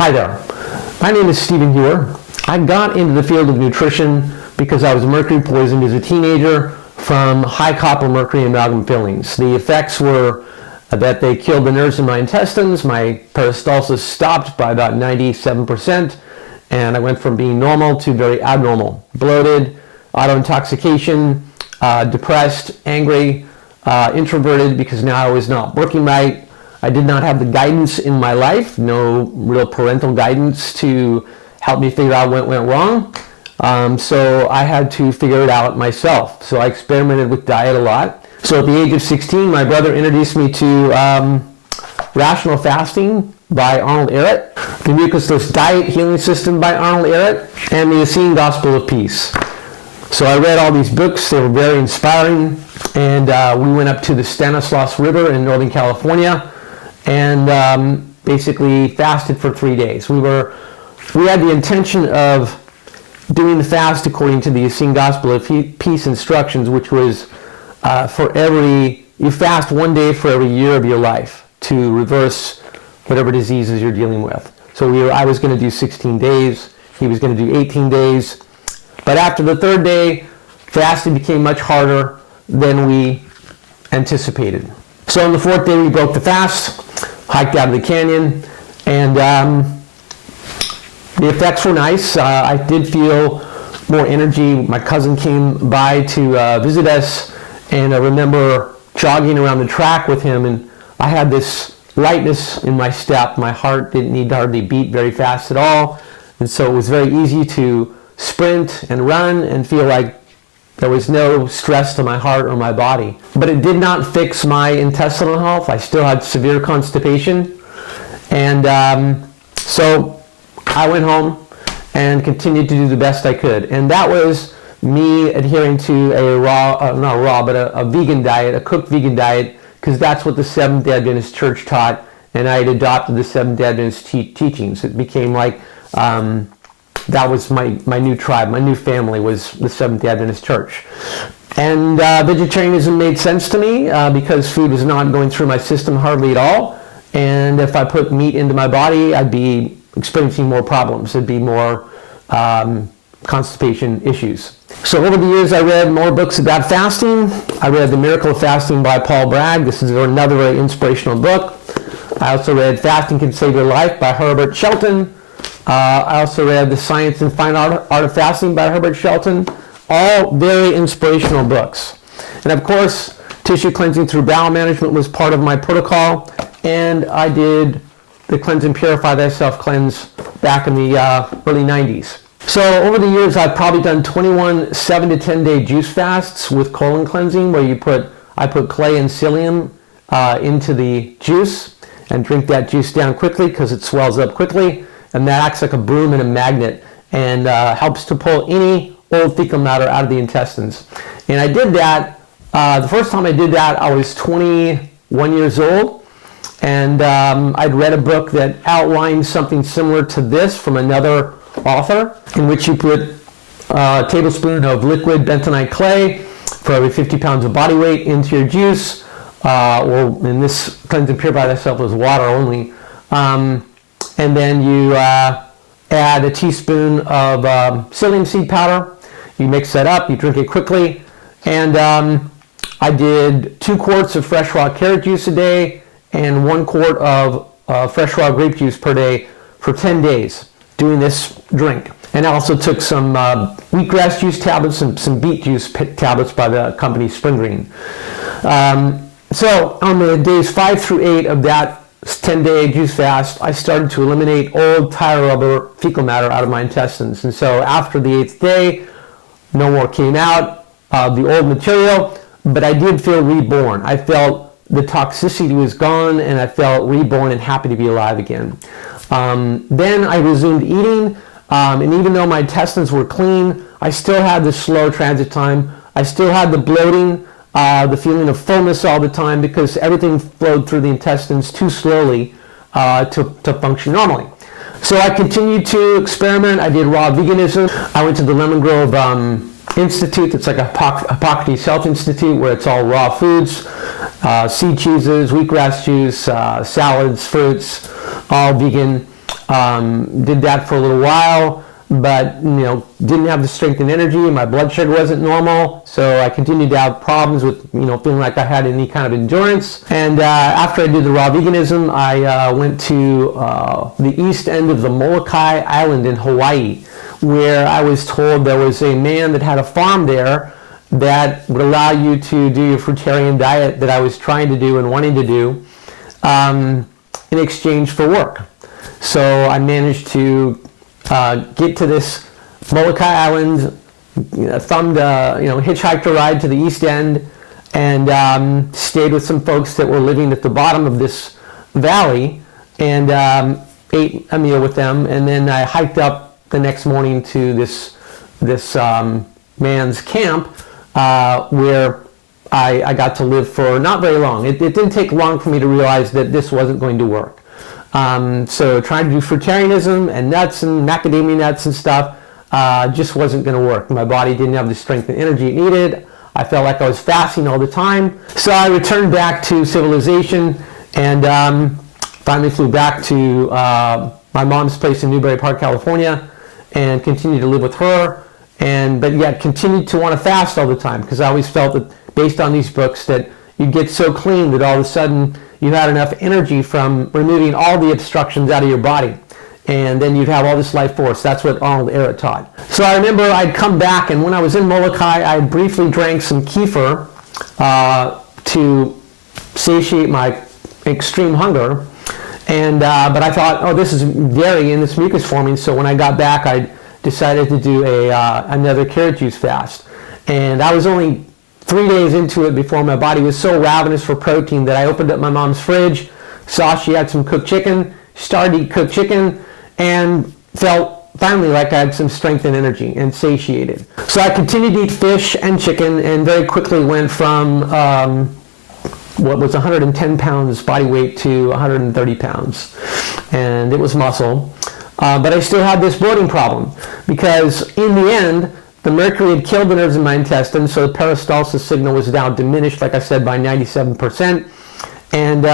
Hi there, my name is Stephen Hewer. I got into the field of nutrition because I was mercury poisoned as a teenager from high copper mercury amalgam fillings. The effects were that they killed the nerves in my intestines, my peristalsis stopped by about 97%, and I went from being normal to very abnormal. Bloated, auto-intoxication, depressed, angry, introverted because now I was not working right. I did not have the guidance in my life, no real parental guidance to help me figure out what went wrong. So I had to figure it out myself. So I experimented with diet a lot. So at the age of 16, my brother introduced me to Rational Fasting by Arnold Ehret, the Mucusless Diet Healing System by Arnold Ehret, and the Essene Gospel of Peace. So I read all these books. They were very inspiring. And we went up to the Stanislaus River in Northern California and basically fasted for 3 days. We had the intention of doing the fast according to the Essene Gospel of Peace instructions, which was you fast 1 day for every year of your life to reverse whatever diseases you're dealing with. So I was going to do 16 days, he was going to do 18 days. But after the third day, fasting became much harder than we anticipated. So on the fourth day, we broke the fast, hiked out of the canyon, and the effects were nice. I did feel more energy. My cousin came by to visit us, and I remember jogging around the track with him, and I had this lightness in my step. My heart didn't need to hardly beat very fast at all, and so it was very easy to sprint and run and feel like there was no stress to my heart or my body. But it did not fix my intestinal health. I still had severe constipation. And so I went home and continued to do the best I could. And that was me adhering to a vegan diet, a cooked vegan diet, because that's what the Seventh-day Adventist Church taught, and I had adopted the Seventh-day Adventist teachings. It became like that was my new tribe, my new family was the Seventh-day Adventist Church. And vegetarianism made sense to me because food was not going through my system hardly at all. And if I put meat into my body, I'd be experiencing more problems. There'd be more constipation issues. So over the years, I read more books about fasting. I read The Miracle of Fasting by Paul Bragg. This is another very inspirational book. I also read Fasting Can Save Your Life by Herbert Shelton. I also read The Science and Fine Art of Fasting by Herbert Shelton. All very inspirational books. And of course, tissue cleansing through bowel management was part of my protocol. And I did the Cleanse and Purify Thyself cleanse back in the early 90s. So over the years, I've probably done 21 7 to 10 day juice fasts with colon cleansing, where I put clay and psyllium into the juice and drink that juice down quickly because it swells up quickly. And that acts like a broom and a magnet and helps to pull any old fecal matter out of the intestines. And I did that, the first time I did that, I was 21 years old. And I'd read a book that outlined something similar to this from another author, in which you put a tablespoon of liquid bentonite clay for every 50 pounds of body weight into your juice, or in this Cleanse and Purify Thyself was water only. And then you add a teaspoon of psyllium seed powder. You mix that up, you drink it quickly. And I did 2 quarts of fresh raw carrot juice a day and 1 quart of fresh raw grape juice per day for 10 days doing this drink. And I also took some wheatgrass juice tablets and some beet juice tablets by the company Spring Green. So on the days 5 through 8 of that 10-day juice fast, I started to eliminate old tire rubber fecal matter out of my intestines. And so after the 8th day, no more came out of the old material, but I did feel reborn. I felt the toxicity was gone, and I felt reborn and happy to be alive again. Then I resumed eating, and even though my intestines were clean, I still had the slow transit time. I still had the bloating, the feeling of fullness all the time because everything flowed through the intestines too slowly to function normally. So I continued to experiment. I did raw veganism. I went to the Lemon Grove Institute. It's like a Hippocrates Health Institute where it's all raw foods, seed cheeses, wheatgrass juice, salads, fruits, all vegan. Did that for a little while, but didn't have the strength and energy. My blood sugar wasn't normal, so I continued to have problems with feeling like I had any kind of endurance. And after I did the raw veganism, I went to the east end of the Molokai Island in Hawaii, where I was told there was a man that had a farm there that would allow you to do your fruitarian diet that I was trying to do and wanting to do in exchange for work. So I managed to get to this Molokai Island, hitchhiked a ride to the east end, and stayed with some folks that were living at the bottom of this valley, and ate a meal with them. And then I hiked up the next morning to this man's camp, where I got to live for not very long. It didn't take long for me to realize that this wasn't going to work. So trying to do fruitarianism and nuts and macadamia nuts and stuff just wasn't going to work. My body didn't have the strength and energy it needed. I felt like I was fasting all the time. So I returned back to civilization and finally flew back to my mom's place in Newbury Park, California, and continued to live with her. But yet continued to want to fast all the time, because I always felt that based on these books that you get so clean that all of a sudden you had enough energy from removing all the obstructions out of your body, and then you'd have all this life force. That's what Arnold Ehret taught. So I remember I'd come back, and when I was in Molokai, I briefly drank some kefir to satiate my extreme hunger, but I thought, oh, this is dairy and this mucus forming. So when I got back, I decided to do another carrot juice fast, and I was only 3 days into it before my body was so ravenous for protein that I opened up my mom's fridge, saw she had some cooked chicken, started to eat cooked chicken, and felt finally like I had some strength and energy and satiated. So I continued to eat fish and chicken, and very quickly went from what was 110 pounds body weight to 130 pounds. And it was muscle. But I still had this bloating problem, because in the end, the mercury had killed the nerves in my intestines, so the peristalsis signal was now diminished, like I said, by 97%. And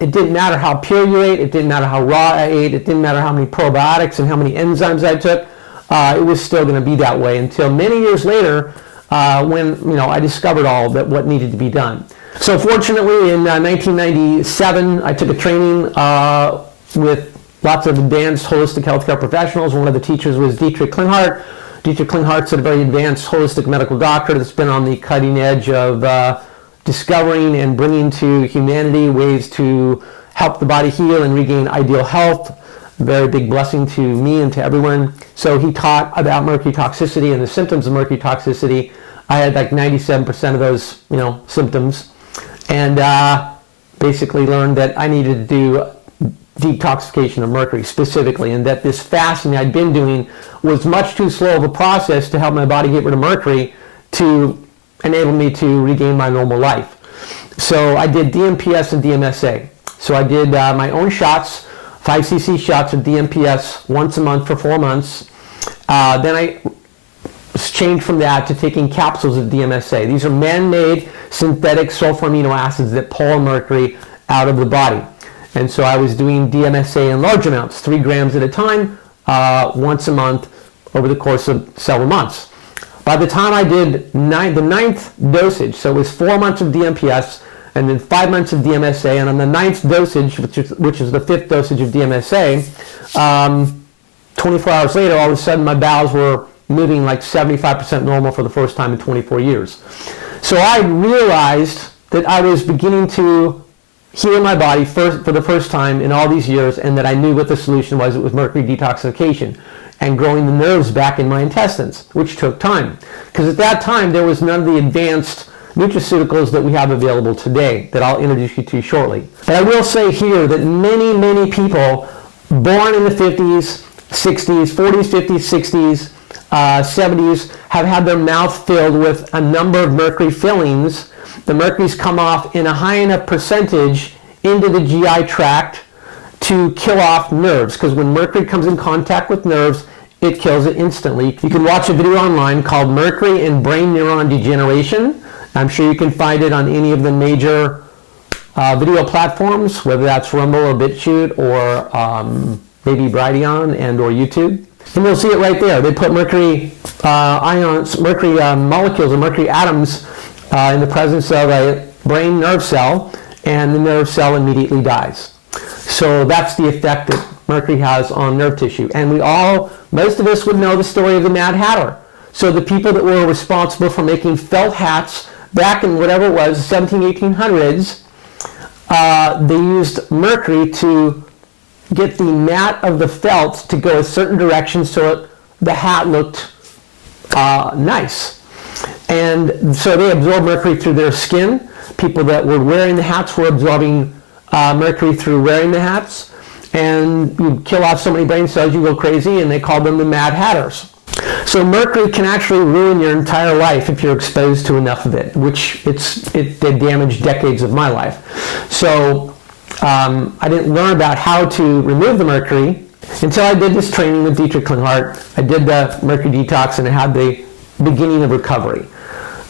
it didn't matter how pure you ate, it didn't matter how raw I ate, it didn't matter how many probiotics and how many enzymes I took, it was still going to be that way until many years later, when I discovered all that what needed to be done. So fortunately, in 1997, I took a training with lots of advanced holistic healthcare professionals. One of the teachers was Dietrich Klinghardt. Dietrich Klinghart's a very advanced holistic medical doctor that's been on the cutting edge of discovering and bringing to humanity ways to help the body heal and regain ideal health. Very big blessing to me and to everyone. So he taught about mercury toxicity and the symptoms of mercury toxicity. I had like 97% of those, symptoms, and basically learned that I needed to do detoxification of mercury specifically, and that this fasting I'd been doing was much too slow of a process to help my body get rid of mercury to enable me to regain my normal life. So I did DMPS and DMSA. So I did my own shots, 5cc shots of DMPS once a month for 4 months. Then I changed from that to taking capsules of DMSA. These are man-made synthetic sulfur amino acids that pull mercury out of the body. And so I was doing DMSA in large amounts, 3 grams at a time, once a month over the course of several months. By the time I did the 9th dosage, so it was 4 months of DMPS and then 5 months of DMSA, and on the 9th dosage, which is the 5th dosage of DMSA, 24 hours later, all of a sudden my bowels were moving like 75% normal for the first time in 24 years. So I realized that I was beginning to heal my body for the first time in all these years, and that I knew what the solution was. It was mercury detoxification and growing the nerves back in my intestines, which took time. Because at that time, there was none of the advanced nutraceuticals that we have available today that I'll introduce you to shortly. But I will say here that many, many people born in the 50s, 60s, 40s, 50s, 60s, 70s have had their mouth filled with a number of mercury fillings. The mercury's come off in a high enough percentage into the GI tract to kill off nerves, because when mercury comes in contact with nerves, it kills it instantly. You can watch a video online called Mercury and Brain Neuron Degeneration. I'm sure you can find it on any of the major video platforms, whether that's Rumble or BitChute or maybe Brighteon and or YouTube. And you'll see it right there. They put mercury ions, mercury molecules or mercury atoms in the presence of a brain nerve cell, and the nerve cell immediately dies. So that's the effect that mercury has on nerve tissue. And most of us would know the story of the Mad Hatter. So the people that were responsible for making felt hats back in whatever it was, 1800s, they used mercury to get the mat of the felt to go a certain direction so the hat looked nice. And so they absorbed mercury through their skin. People that were wearing the hats were absorbing mercury through wearing the hats. And you kill off so many brain cells, you go crazy, and they called them the Mad Hatters. So mercury can actually ruin your entire life if you're exposed to enough of it, which it damaged decades of my life. So I didn't learn about how to remove the mercury until I did this training with Dietrich Klinghardt. I did the mercury detox, and I had the beginning of recovery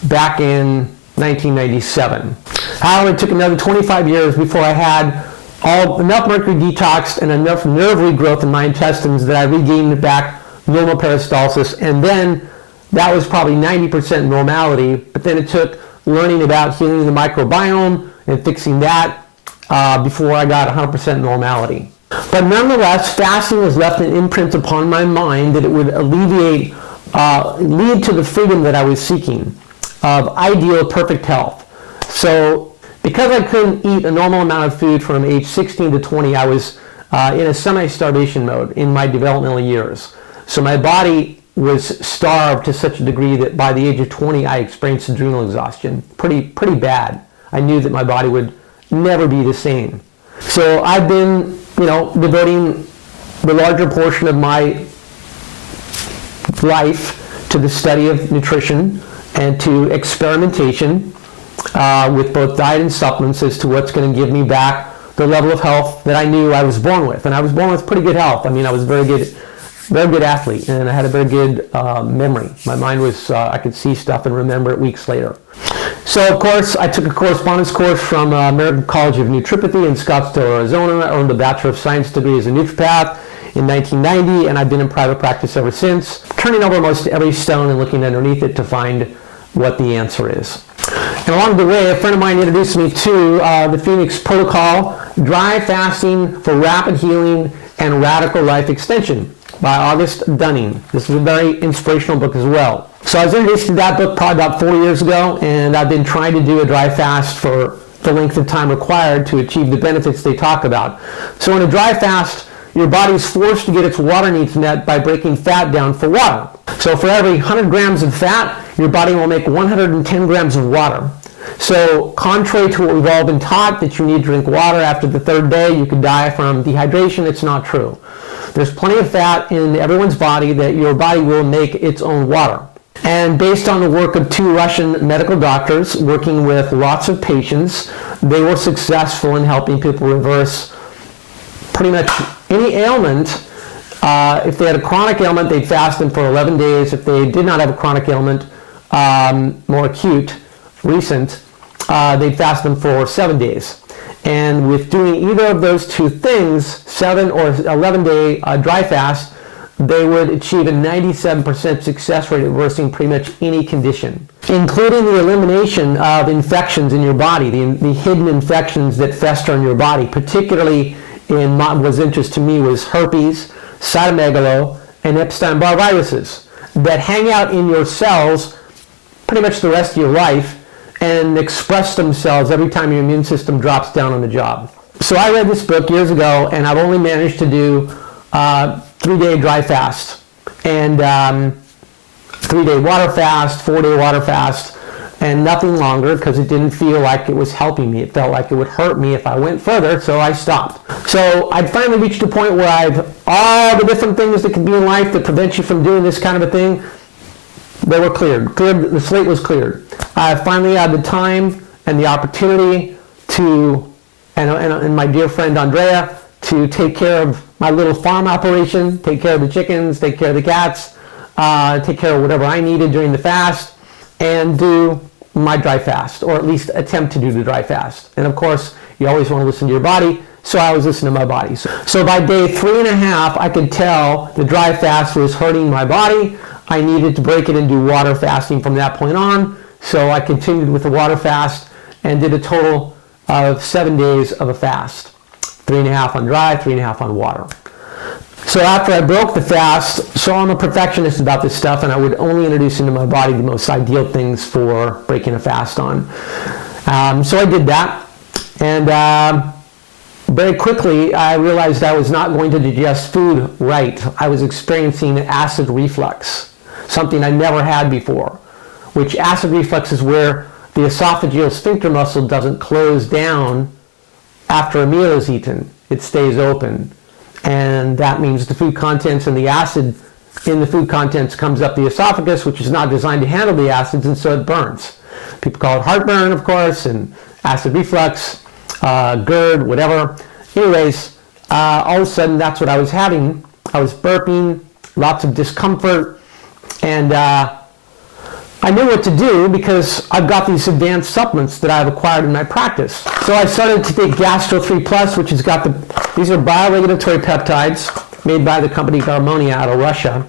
back in 1997. However, it took another 25 years before I had enough mercury detoxed and enough nerve regrowth in my intestines that I regained back normal peristalsis, and then that was probably 90% normality, but then it took learning about healing the microbiome and fixing that before I got 100% normality. But nonetheless, fasting has left an imprint upon my mind that it would lead to the freedom that I was seeking of ideal, perfect health. So because I couldn't eat a normal amount of food from age 16 to 20, I was in a semi-starvation mode in my developmental years. So my body was starved to such a degree that by the age of 20, I experienced adrenal exhaustion. Pretty bad. I knew that my body would never be the same. So I've been, devoting the larger portion of my life to the study of nutrition and to experimentation with both diet and supplements as to what's going to give me back the level of health that I knew I was born with. And I was born with pretty good health. I mean, I was a very good athlete, and I had a very good memory. My mind was, I could see stuff and remember it weeks later. So, of course, I took a correspondence course from American College of Naturopathy in Scottsdale, Arizona. I earned a Bachelor of Science degree as a naturopath in 1990, and I've been in private practice ever since, turning over most every stone and looking underneath it to find what the answer is. And along the way, a friend of mine introduced me to the Phoenix Protocol, Dry Fasting for Rapid Healing and Radical Life Extension by August Dunning. This is a very inspirational book as well. So I was introduced to that book probably about 4 years ago, and I've been trying to do a dry fast for the length of time required to achieve the benefits they talk about. So in a dry fast, your body is forced to get its water needs met by breaking fat down for water. So for every 100 grams of fat, your body will make 110 grams of water. So contrary to what we've all been taught, that you need to drink water after the third day, you could die from dehydration, it's not true. There's plenty of fat in everyone's body that your body will make its own water. And based on the work of 2 Russian medical doctors working with lots of patients, they were successful in helping people reverse pretty much any ailment. If they had a chronic ailment, they'd fast them for 11 days. If they did not have a chronic ailment, more acute, recent, they'd fast them for 7 days. And with doing either of those 2 things, 7 or 11-day dry fast, they would achieve a 97% success rate at reversing pretty much any condition, including the elimination of infections in your body, the hidden infections that fester in your body, particularly in what was interest to me was herpes, cytomegalo, and Epstein-Barr viruses that hang out in your cells pretty much the rest of your life and express themselves every time your immune system drops down on the job. So I read this book years ago, and I've only managed to do 3-day dry fast and 3-day water fast, 4-day water fast, and nothing longer because it didn't feel like it was helping me. It felt like it would hurt me if I went further, so I stopped. So I'd finally reached a point where all the different things that can be in life that prevent you from doing this kind of a thing, they were cleared. The slate was cleared. I finally had the time and the opportunity to, and my dear friend Andrea, to take care of my little farm operation, take care of the chickens, take care of the cats, take care of whatever I needed during the fast, and do my dry fast, or at least attempt to do the dry fast. And of course, you always want to listen to your body. so I was listening to my body. So by day 3.5, I could tell the dry fast was hurting my body. I needed to break it and do water fasting from that point on. So I continued with the water fast and did a total of 7 days of a fast. 3.5 on dry, 3.5 on water. So after I broke the fast, so I'm a perfectionist about this stuff, and I would only introduce into my body the most ideal things for breaking a fast on. So I did that, and very quickly I realized I was not going to digest food right. I was experiencing acid reflux, something I never had before, which acid reflux is where the esophageal sphincter muscle doesn't close down after a meal is eaten. It stays open. And that means the food contents and the acid in the food contents comes up the esophagus, which is not designed to handle the acids, and so it burns. People call it heartburn, of course, and acid reflux, GERD, whatever. Anyways, all of a sudden that's what I was having. I was burping, lots of discomfort, and I knew what to do because I've got these advanced supplements that I've acquired in my practice. So I started to take Gastro 3 Plus, which has got these are bioregulatory peptides made by the company Garmonia out of Russia.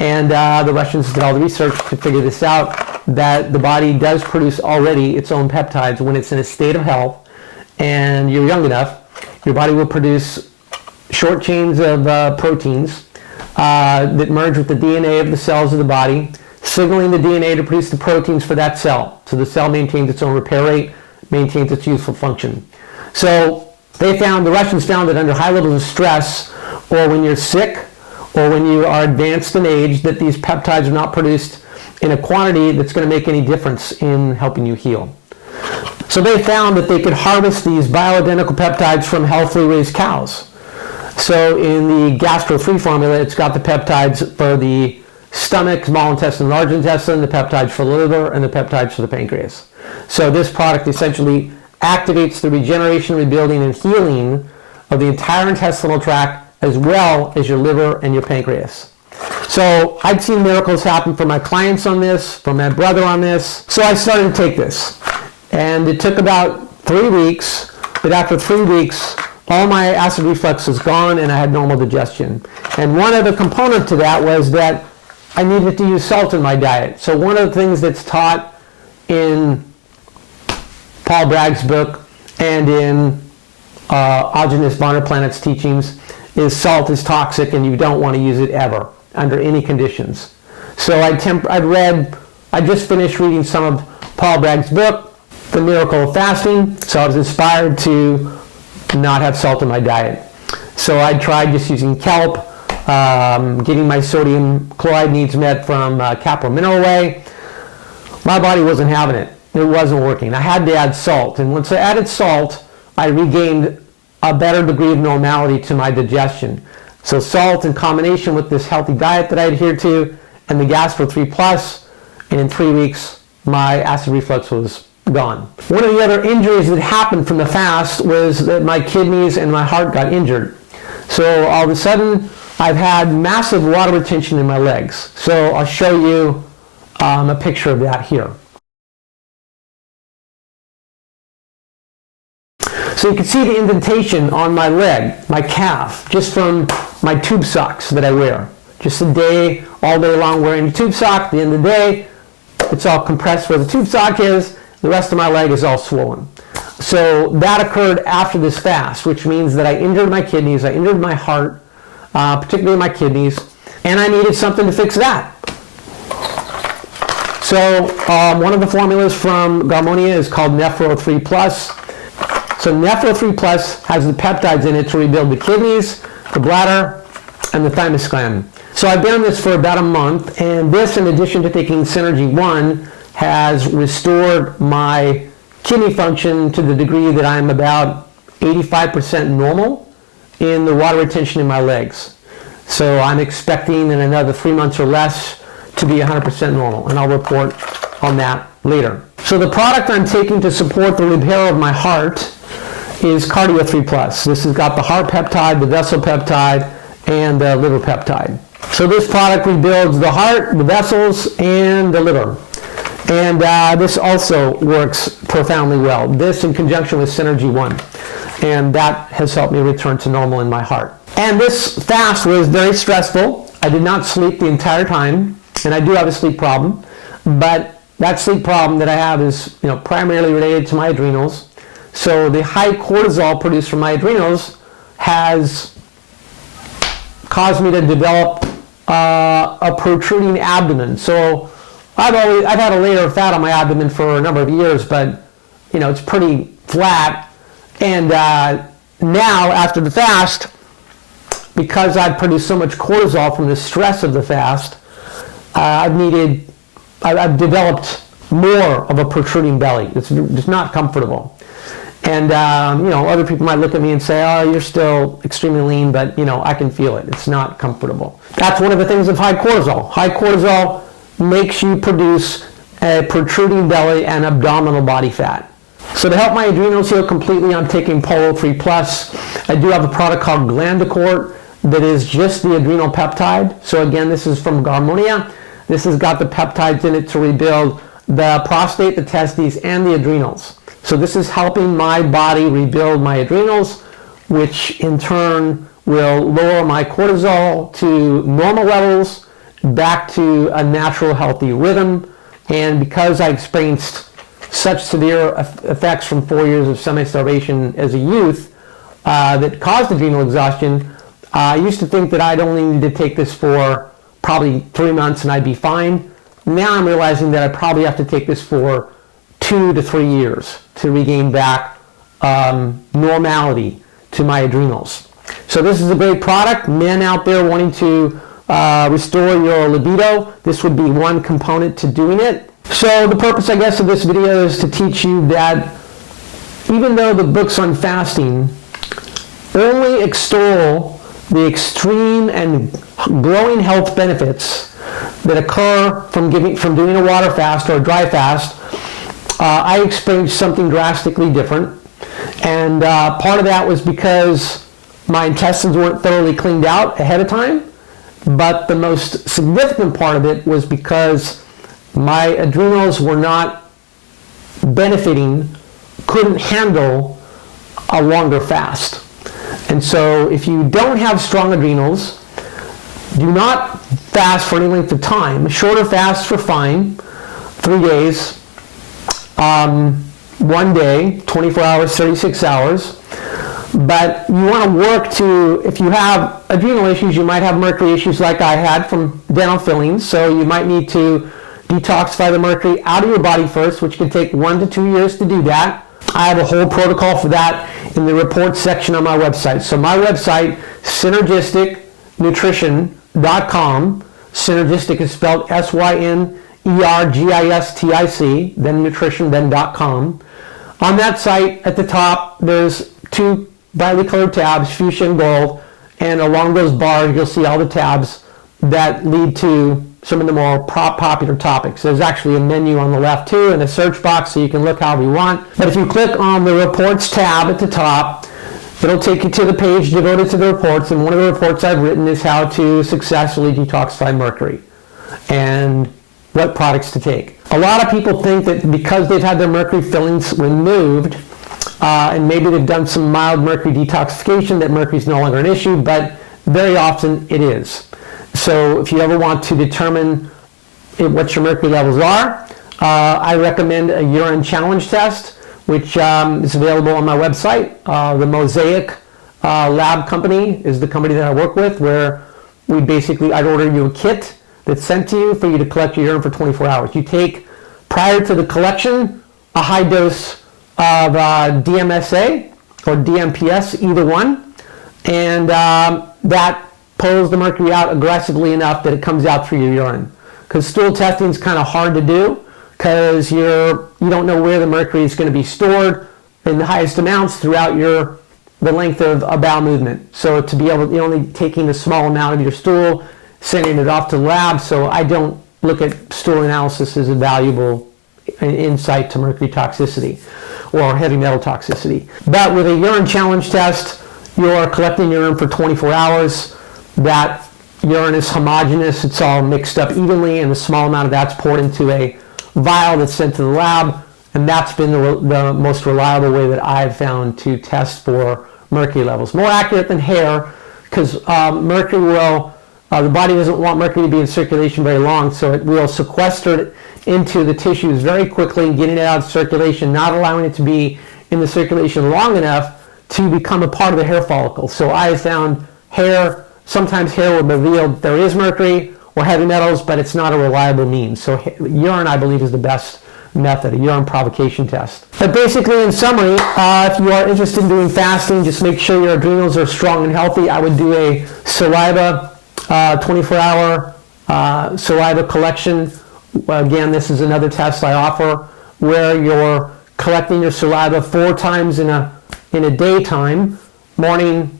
And the Russians did all the research to figure this out, that the body does produce already its own peptides when it's in a state of health and you're young enough. Your body will produce short chains of proteins that merge with the DNA of the cells of the body, signaling the DNA to produce the proteins for that cell. So the cell maintains its own repair rate, maintains its useful function. So the Russians found that under high levels of stress, or when you're sick, or when you are advanced in age, that these peptides are not produced in a quantity that's going to make any difference in helping you heal. So they found that they could harvest these bioidentical peptides from healthily raised cows. So in the Gastro 3 formula, it's got the peptides for the stomach, small intestine, large intestine, the peptides for the liver, and the peptides for the pancreas. So this product essentially activates the regeneration, rebuilding, and healing of the entire intestinal tract, as well as your liver and your pancreas. So I'd seen miracles happen for my clients on this, for my brother on this. So I started to take this. And it took about 3 weeks, but after 3 weeks, all my acid reflux was gone and I had normal digestion. And one of the components to that was that I needed to use salt in my diet. So one of the things that's taught in Paul Bragg's book and in Ajanis Vonderplanet's teachings is salt is toxic and you don't want to use it ever under any conditions. So I just finished reading some of Paul Bragg's book, The Miracle of Fasting, so I was inspired to not have salt in my diet. So I tried just using kelp, getting my sodium chloride needs met from Capra Mineral Whey. My body wasn't having it. It wasn't working. I had to add salt, and once I added salt, I regained a better degree of normality to my digestion. So salt in combination with this healthy diet that I adhered to and the Gastro 3 Plus, and in 3 weeks my acid reflux was gone. One of the other injuries that happened from the fast was that my kidneys and my heart got injured. So all of a sudden I've had massive water retention in my legs. So I'll show you a picture of that here. So you can see the indentation on my leg, my calf, just from my tube socks that I wear. Just a day, all day long wearing a tube sock. At the end of the day, it's all compressed where the tube sock is. The rest of my leg is all swollen. So that occurred after this fast, which means that I injured my kidneys, I injured my heart, particularly my kidneys, and I needed something to fix that. So one of the formulas from Garmonia is called Nephro 3 Plus. So Nephro 3 Plus has the peptides in it to rebuild the kidneys, the bladder, and the thymus gland. So I've been on this for about a month, and this, in addition to taking Synergy 1, has restored my kidney function to the degree that I'm about 85% normal in the water retention in my legs. So I'm expecting in another 3 months or less to be 100% normal, and I'll report on that later. So the product I'm taking to support the repair of my heart is Cardio 3 Plus. This has got the heart peptide, the vessel peptide, and the liver peptide. So this product rebuilds the heart, the vessels, and the liver. And this also works profoundly well. This in conjunction with Synergy 1. and that has helped me return to normal in my heart. And this fast was very stressful. I did not sleep the entire time, and I do have a sleep problem, but that sleep problem that I have is, primarily related to my adrenals. So the high cortisol produced from my adrenals has caused me to develop a protruding abdomen. So I've had a layer of fat on my abdomen for a number of years, but it's pretty flat. And now after the fast, because I've produced so much cortisol from the stress of the fast, I've developed more of a protruding belly. It's just not comfortable. And other people might look at me and say, "Oh, you're still extremely lean," but I can feel it. It's not comfortable. That's one of the things of high cortisol. High cortisol makes you produce a protruding belly and abdominal body fat. So to help my adrenals heal completely, I'm taking Polo 3 Plus. I do have a product called Glandicort that is just the adrenal peptide. So again, this is from Garmonia. This has got the peptides in it to rebuild the prostate, the testes, and the adrenals. So this is helping my body rebuild my adrenals, which in turn will lower my cortisol to normal levels, back to a natural healthy rhythm. And because I experienced such severe effects from 4 years of semi-starvation as a youth that caused adrenal exhaustion, I used to think that I'd only need to take this for probably 3 months and I'd be fine. Now I'm realizing that I probably have to take this for 2 to 3 years to regain back normality to my adrenals. So this is a great product. Men out there wanting to restore your libido, this would be one component to doing it. So the purpose, I guess, of this video is to teach you that even though the books on fasting only extol the extreme and growing health benefits that occur from doing a water fast or a dry fast, I experienced something drastically different. And part of that was because my intestines weren't thoroughly cleaned out ahead of time. But the most significant part of it was because my adrenals were not benefiting, couldn't handle a longer fast. And so if you don't have strong adrenals, do not fast for any length of time. Shorter fasts are fine, 3 days, 1 day, 24 hours, 36 hours. But you want to work to, if you have adrenal issues, you might have mercury issues like I had from dental fillings. So you might need to detoxify the mercury out of your body first, which can take 1 to 2 years to do that. I have a whole protocol for that in the reports section on my website. So my website, synergisticnutrition.com. Synergistic is spelled SYNERGISTIC, then nutrition, then .com. On that site, at the top, there's 2 brightly colored tabs, fuchsia and gold, and along those bars, you'll see all the tabs that lead to some of the more popular topics. There's actually a menu on the left too, and a search box, so you can look however you want. But if you click on the reports tab at the top, it'll take you to the page devoted to the reports, and one of the reports I've written is how to successfully detoxify mercury and what products to take. A lot of people think that because they've had their mercury fillings removed, and maybe they've done some mild mercury detoxification, that mercury is no longer an issue, but very often it is. So if you ever want to determine what your mercury levels are, I recommend a urine challenge test, which is available on my website. The Mosaic Lab company is the company that I work with, where I'd order you a kit that's sent to you for you to collect your urine for 24 hours. You take, prior to the collection, a high dose of DMSA or DMPS, either one, and that pulls the mercury out aggressively enough that it comes out through your urine. Because stool testing is kind of hard to do because you don't know where the mercury is going to be stored in the highest amounts throughout the length of a bowel movement. So to be able, you're only taking a small amount of your stool, sending it off to the lab. So I don't look at stool analysis as a valuable insight to mercury toxicity or heavy metal toxicity. But with a urine challenge test, you're collecting urine for 24 hours. That urine is homogeneous, it's all mixed up evenly, and a small amount of that's poured into a vial that's sent to the lab. And that's been the most reliable way that I've found to test for mercury levels. More accurate than hair, because mercury will, the body doesn't want mercury to be in circulation very long, so it will sequester it into the tissues very quickly, getting it out of circulation, not allowing it to be in the circulation long enough to become a part of the hair follicle. So I have found hair, sometimes hair will reveal there is mercury or heavy metals, but it's not a reliable means. So urine, I believe, is the best method, a urine provocation test. But basically, in summary, if you are interested in doing fasting, just make sure your adrenals are strong and healthy. I would do a saliva 24-hour saliva collection. Again, this is another test I offer where you're collecting your saliva 4 times in a daytime, morning,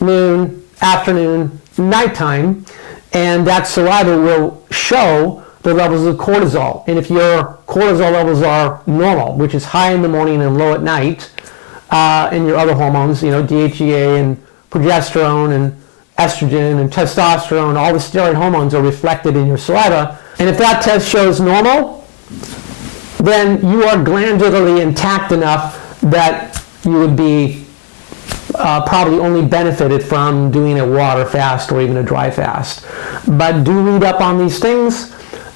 noon, afternoon, nighttime, and that saliva will show the levels of cortisol. And if your cortisol levels are normal, which is high in the morning and low at night, and your other hormones, DHEA and progesterone and estrogen and testosterone, all the steroid hormones are reflected in your saliva. And if that test shows normal, then you are glandularly intact enough that you would be probably only benefited from doing a water fast or even a dry fast. But do read up on these things,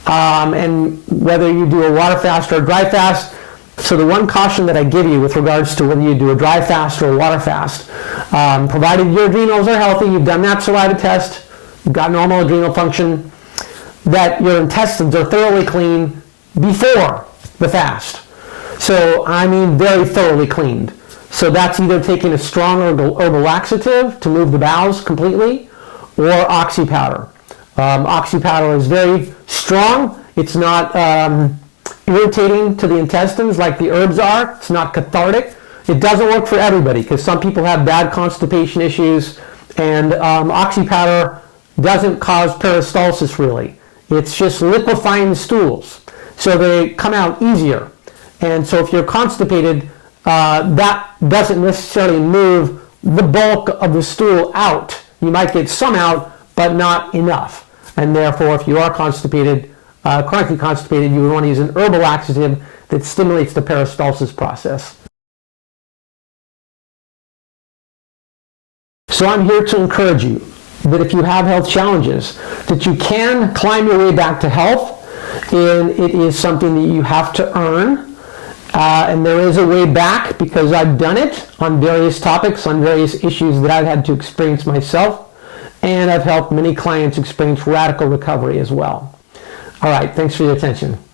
and whether you do a water fast or a dry fast. So the one caution that I give you with regards to whether you do a dry fast or a water fast, provided your adrenals are healthy, you've done that saliva test, you've got normal adrenal function, that your intestines are thoroughly clean before the fast. So I mean very thoroughly cleaned. So that's either taking a strong herbal laxative to move the bowels completely, or oxy powder. Oxy powder is very strong. It's not irritating to the intestines like the herbs are. It's not cathartic. It doesn't work for everybody because some people have bad constipation issues, and oxy powder doesn't cause peristalsis really. It's just liquefying stools, so they come out easier. And so if you're constipated, that doesn't necessarily move the bulk of the stool out. You might get some out, but not enough. And therefore, if you are constipated, chronically constipated, you would want to use an herbal laxative that stimulates the peristalsis process. So I'm here to encourage you that if you have health challenges, that you can climb your way back to health, and it is something that you have to earn. And there is a way back because I've done it on various topics, on various issues that I've had to experience myself, and I've helped many clients experience radical recovery as well. All right, thanks for your attention.